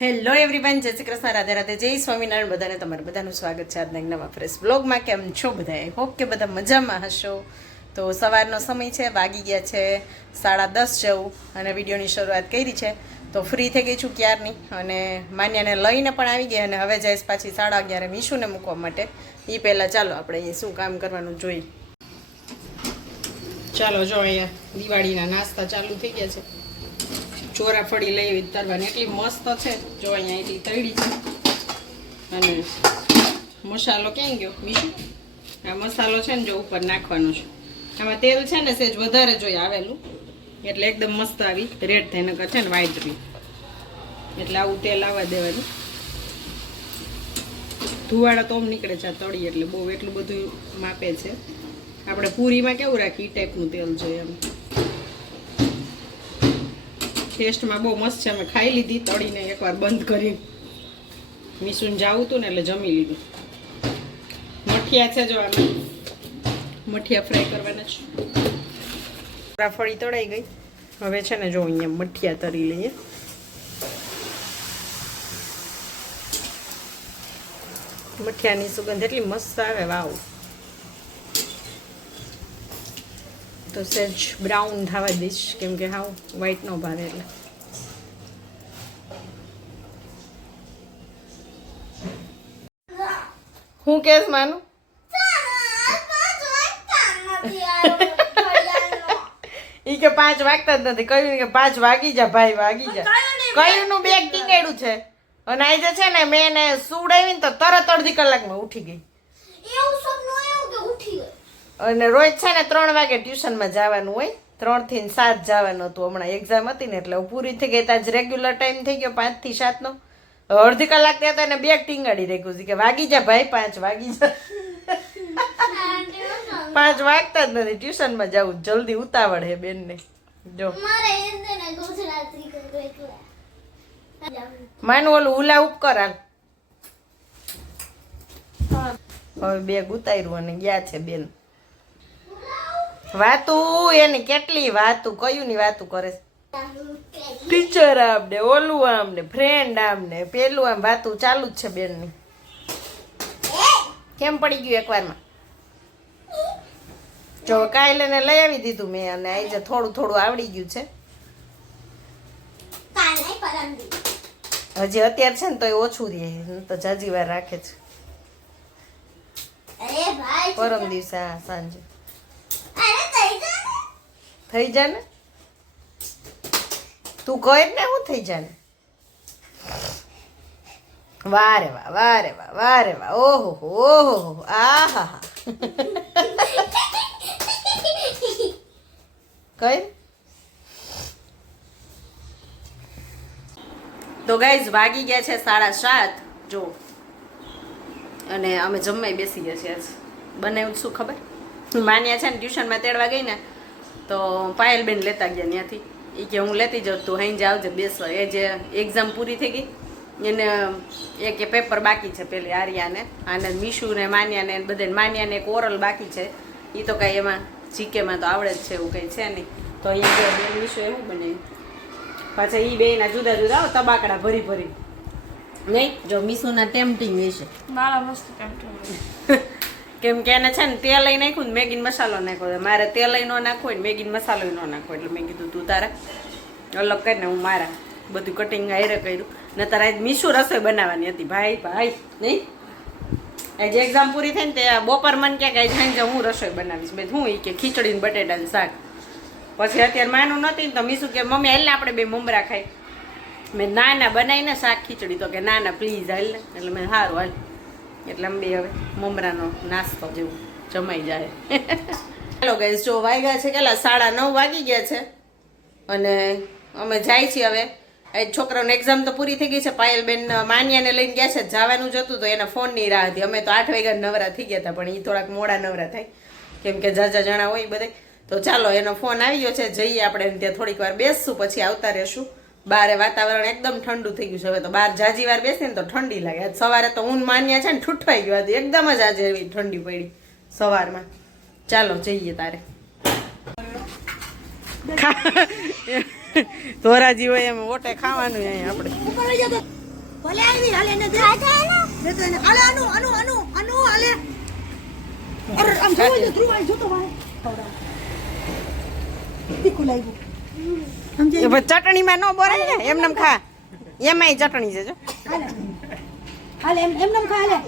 Hello everyone, જય શ્રી કૃષ્ણ, રાધે રાધે, જય સ્વામિનારાયણ. બધાને તમારું બધાનું સ્વાગત છે આજના એક નવા ફ્રેશ બ્લોગમાં. કેમ છો બધા? આઈ હોપ કે બધા મજામાં હશો. તો સવારનો સમય છે, વાગી ગયા છે 10:30 જેવું, અને વિડીયોની શરૂઆત કરી છે. તો ફ્રી થઈ ગઈ છું ક્યારની, અને માન્યાને લઈને પણ આવી ગઈ, અને હવે જઈશ પાછી 11:30 મીશુને મૂકવા માટે. એ પહેલાં ચાલો આપણે અહીંયા શું કામ કરવાનું જોઈએ. ચાલો જો અહીંયા દિવાળીના નાસ્તા ચાલુ થઈ ગયા છે. ચોરાફળી લઈ તરવાની એટલી મસ્ત છે. જો અહીંયા એટલી તળી છે. અને મસાલો ક્યાં ગયો મીઠું? આ મસાલો છે ને જો ઉપર નાખવાનો છે. આમાં તેલ છે ને સેજ વધારે જોઈએ આવેલું, એટલે એકદમ મસ્ત આવી રેડ થઈ, નકર છે ને વ્હાઈટ રહી. એટલે આવું તેલ આવવા દેવાનું. ધુવાડા તો નીકળે છે તળી, એટલે બહુ એટલું બધું માપે છે. આપણે પૂરીમાં કેવું રાખીએ એ ટાઈપનું તેલ જોઈએ એમ. ટેસ્ટમાં બહુ મસ્ત છે. અમે ખાઈ લીધી તળીને એકવાર બંધ કરીને. મીસુને જાવું હતું ને એટલે જમી લીધું. મઠિયા છે જો આમાં, મઠિયા ફ્રાય કરવાના છે. ચોરાફળી તળાઈ ગઈ. હવે છે ને જો અહીંયા મઠિયા તળી લઈએ. મઠિયાની સુગંધ એટલી મસ્ત આવે, વાવ. તો સેજ બ્રાઉન થવા દઈશ, કેમ કે હાવ વ્હાઈટ નો ભાવે એટલે. હું કેસ માનું ઈ કે 5 વાગતા જ નથી. કહ્યું કે 5 વાગી જા ભાઈ, વાગી જા. કયું નું બેગ ટીંગાડ્યું છે, અને આજે છે ને મેં એને સુવડાવી ને તો તરત અડધી કલાકમાં ઉઠી ગઈ. અને રોજ છે ને 3 વાગે ટ્યુશનમાં જવાનું હોય, 3 થી 7 જવાનું હતું. હમણાં એક્ઝામ હતી ને એટલે પૂરી થઈ ગઈ. ત્યાં જ રેગ્યુલર ટાઈમ થઈ ગયો 5 થી 7 નો. અડધી કલાક ત્યાં તો એને બેગ ટીંગાડી રાખ્યું છે કે વાગી જા ભાઈ, 5 વાગી જા. 5 વાગતા જ નથી. ટ્યુશનમાં જવું જલ્દી ઉતાવળ હે બેનને. જો માનું ઓલું હુલા ઉપ કર હાલ. હવે બેગ ઉતાર્યું અને ગયા છે બેન. વાતું એની કેટલી વાતું, કયું ની વાતું કરે છે. ટીચર આમ ને ઓલું આમ ને ફ્રેન્ડ આમ ને પેલું આમ, વાતું ચાલુ જ છે બેન ની. કેમ પડી ગયું એકવારમાં? જો કાલે એને લઈ આવી દીધું મેં, અને આજે થોડું થોડું આવડી ગયું છે. હજી અત્યારે છે ને તો એ ઓછું રહે, તો જાજી વાર રાખે છે. પરમ દિવસે હા સાંજે થઈ જાય ને. તું કહે ને હું થઈ જાય ને. વારે વાહ, વારે વાહ, વારે વાહ, ઓહો ઓહો, આહા. કઈ તો ગાઈઝ વાગી ગયા છે 7:30 જો, અને અમે જમવાય બેસી ગયા છીએ. બનાવ્યું શું ખબર? માન્યા છે ને ટ્યુશનમાં તેડવા ગઈ ને, તો પાયલબેન લેતા ગયા ત્યાંથી. એ કે હું લેતી જાઉં, તું હાઈ આવજે બેસવા. એ જે એક્ઝામ પૂરી થઈ ગઈ એને એક પેપર બાકી છે, પેલી આર્યાને, આને મીશુને માન્યાને બધાને. માન્યાને એક ઓરલ બાકી છે, એ તો કાંઈ એમાં જીકેમાં તો આવડે જ છે, એવું કંઈ છે નહીં. તો અહીંયા બેન મીશુ એવું બનાવ્યું. પાછા એ બેના જુદા જુદા તબાકડા ભરી ભરી નહીં. જો મીશુના ટેમ્પટિંગ વિશે કેમ કે એને છે ને તેલ લઈ નાખ્યું ને મેગીન મસાલો નાખ્યો. મારે તેલ લઈ ન નાખવો ને મેગીન મસાલો ન નાખવો, એટલે મેં કીધું તું તારા અલગ કરીને હું મારા બધું કટિંગ હારે કર્યું. ને તારા આજ મીશુ રસોઈ બનાવવાની હતી. ભાઈ ભાઈ નહીં, આજે એક્ઝામ પૂરી થઈ ને તે બપોર મને ક્યાંક આજે સાંજે હું રસોઈ બનાવીશ. મેં હું એ કે ખીચડી ને બટેટાનું શાક. પછી અત્યારે માનું નહોતી ને તો મીશુ કે મમ્મી હાલ ને આપણે બે મમરા ખાઈ. મેં ના ના બનાવીને શાક ખીચડી, તો કે ના ના પ્લીઝ હાલ ને. એટલે મેં સારું હાલ. એટલે અમે બે હવે મમરાનો નાસ્તો જેવું જમાઈ જાય. ચાલો ગાઈસ, જો વાગ્યા છે કેટલા 9:30 વાગી ગયા છે, અને અમે જાય છીએ હવે. છોકરાઓને એક્ઝામ તો પૂરી થઈ ગઈ છે. પાયલબેન માન્યાને લઈને ગયા છે, જવાનું જ હતું તો એના ફોનની રાહ હતી. અમે તો 8 વાગ્યા નવરા થઈ ગયા હતા, પણ એ થોડાક મોડા નવરા થાય, કેમ કે જાજા જણા હોય બધે. તો ચાલો એનો ફોન આવી ગયો છે, જઈએ આપણે ત્યાં થોડીક વાર બેસશું, પછી આવતા રહેશું. બારે વાતાવરણ એકદમ ઠંડુ થઈ ગયું છે. હવે તો બહાર જાજી વાર બેસીને તો ઠંડી લાગે. આજ સવારે તો ઊન માન્યા છે ને ઠૂઠવાઈ ગયું હતું, એકદમ જ આજે એવી ઠંડી પડી સવારમાં. ચાલો જઈએ તારે. ધોરાજી હોય એમ ઓટે ખાવાનું અહીંયા આપણે. ભલે આવી હાલે એને દે દે તો એને હાલે અનુ હાલે અરે આમ જોઈ લે ધ્રુવ આઈ જોતો વાય તીખું લાગ્યું સમજે એ પછી ચટણીમાં ન બોરાય ને એમને ખા એમાંય ચટણી છે જો હાલે હાલે એમ નમ ખા હાલે